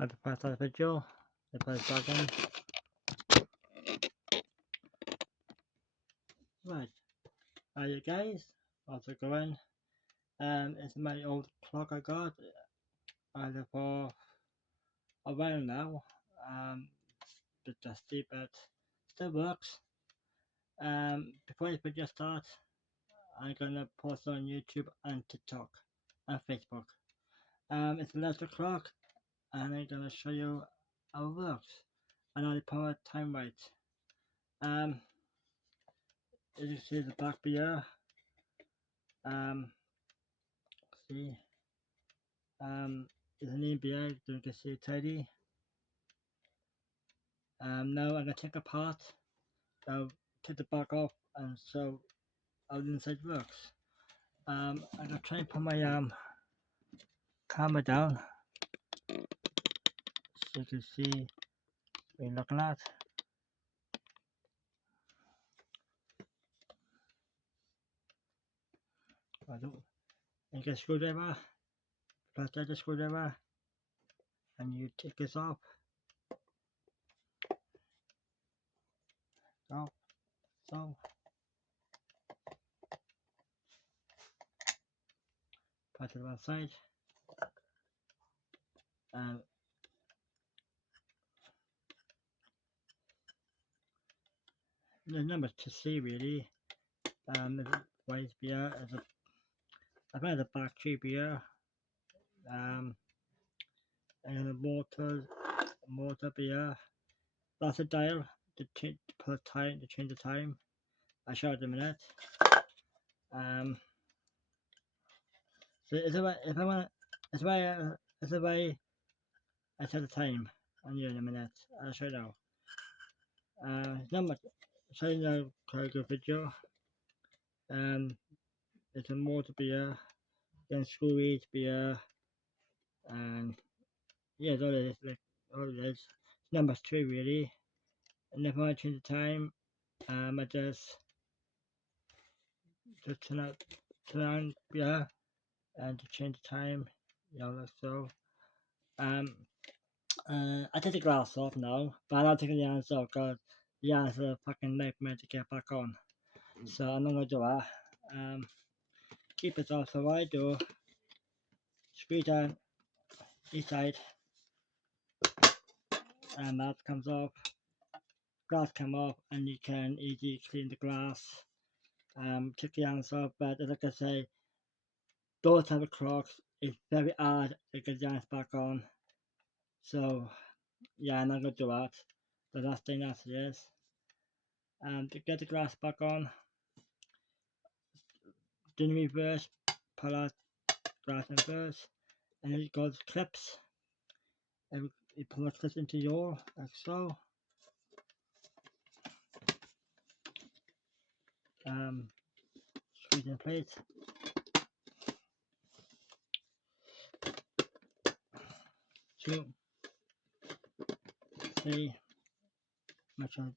At the first of the video, the first second. Right, you guys, how's it going? It's my old clock I got for a while now. Bit dusty, but still works. Before the video starts, I'm gonna post on YouTube and TikTok and Facebook. It's 11 o'clock, and I'm gonna show you how it works and how to power time right. As you see the back beer. See, it's an EBA, you can see it tidy. Now I'm gonna take apart, I'll take the back off and show how the inside works. I'm gonna try and put my camera down so you can see what you're looking at. And get a screwdriver, plus the screwdriver, and you take this off. So put it one side. There's not much to see really. White beer is I found a battery beer. And a motor beer. That's a dial to put time to change the time. I show it in a minute. So it's a way I set the time on you in a minute. I'll show you now. Not much. So you know, quite a good video. It's a motor beer, then screw each beer, and yeah, that's all it is. Like all it is. It's number 2 really. And if I want to change the time, I just turn on beer, and to change the time, you know, like so. I take the glass off now, but I'm not taking the yarns off because the yarns are a fucking nightmare to get back on. So I'm not gonna do that. Keep it off. So what I do, screw down each side, and that comes off. Glass come off, and you can easily clean the glass. Take the yarns off, but like I say, those type of clocks, it's very hard to get the yarns back on. So yeah, I'm not gonna do that. The last thing that is. To get the glass back on, do the reverse, pull out glass in reverse, and then it goes clips. And you pull the clips into your like so. Squeeze in place. 2, 3, make sure.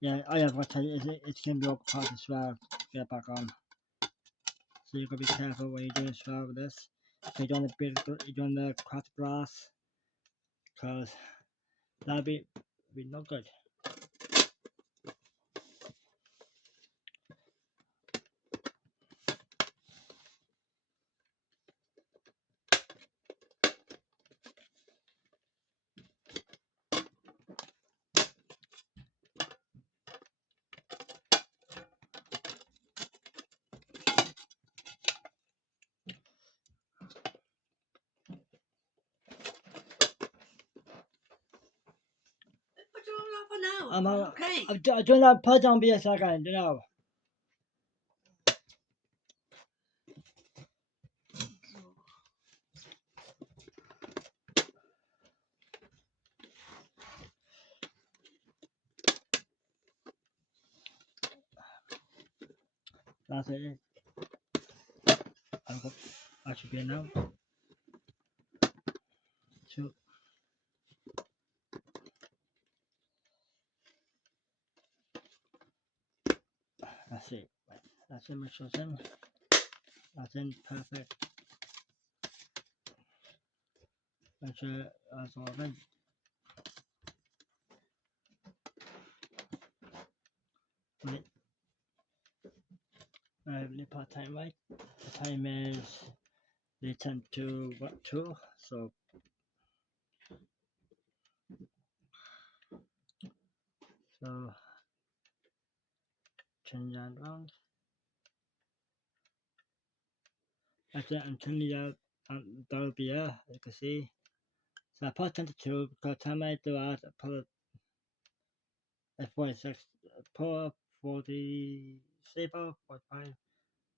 Yeah, I have to tell you, it can be up hard as well to get back on. So you gotta be careful when you're doing as well with this. So you don't want to crack the glass, because that'll be not good. Okay. I'm doing that. Put it on be a second, you know. That's it. I should be now. 2. That's it. That's it, my children. everything perfect. Make sure that's all right. Right. Really part time, right? The time is the 10 to 2, so change that around. After I'm turning it out, that'll be it, as you can see. So I put 10 to 2 because time I do that, I put it at 46, put 47, 45,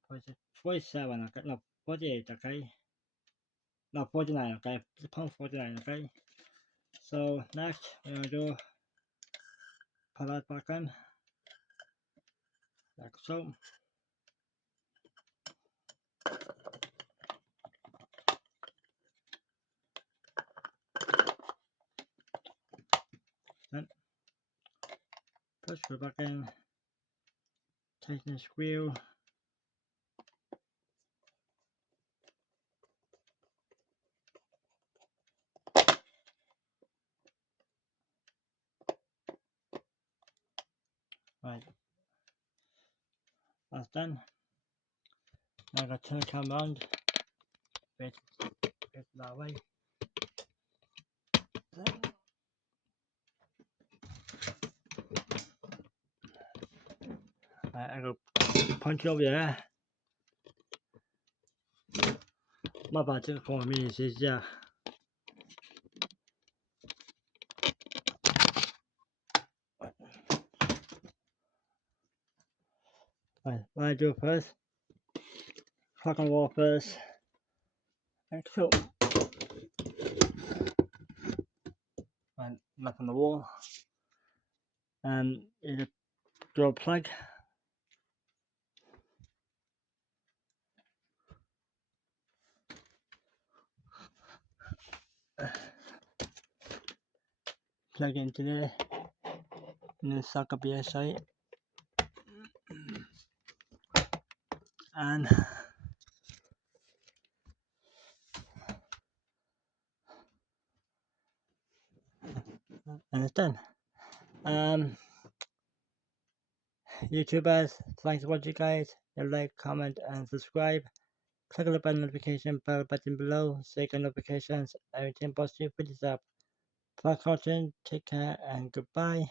46, 47, okay, no, 48, okay. No, 49, okay, just put 49, okay. So next, we're going to do, put that back on, like so. Then push it back in, tighten the screw. Right, that's done. Now I'm going to turn the camera on, face it that way. Right, I go punch over there. My bad, took 4 minutes, yeah. Right, what I do first, clock on the wall first, like so. And knock on the wall. And you draw a plug. Plug into there. And then suck up the side. And it's done. YouTubers, thanks for watching guys. Like, comment and subscribe. Click on the notification bell button below so you get notifications every time positive videos up. Thanks for watching, take care and goodbye.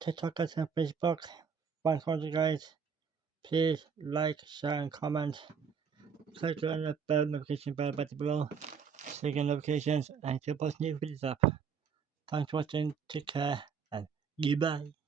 TikTok and Facebook. Thanks for watching guys. Please like, share and comment. Click on the bell notification bell button below so you get notifications and to post new videos up. Thanks for watching, take care and goodbye.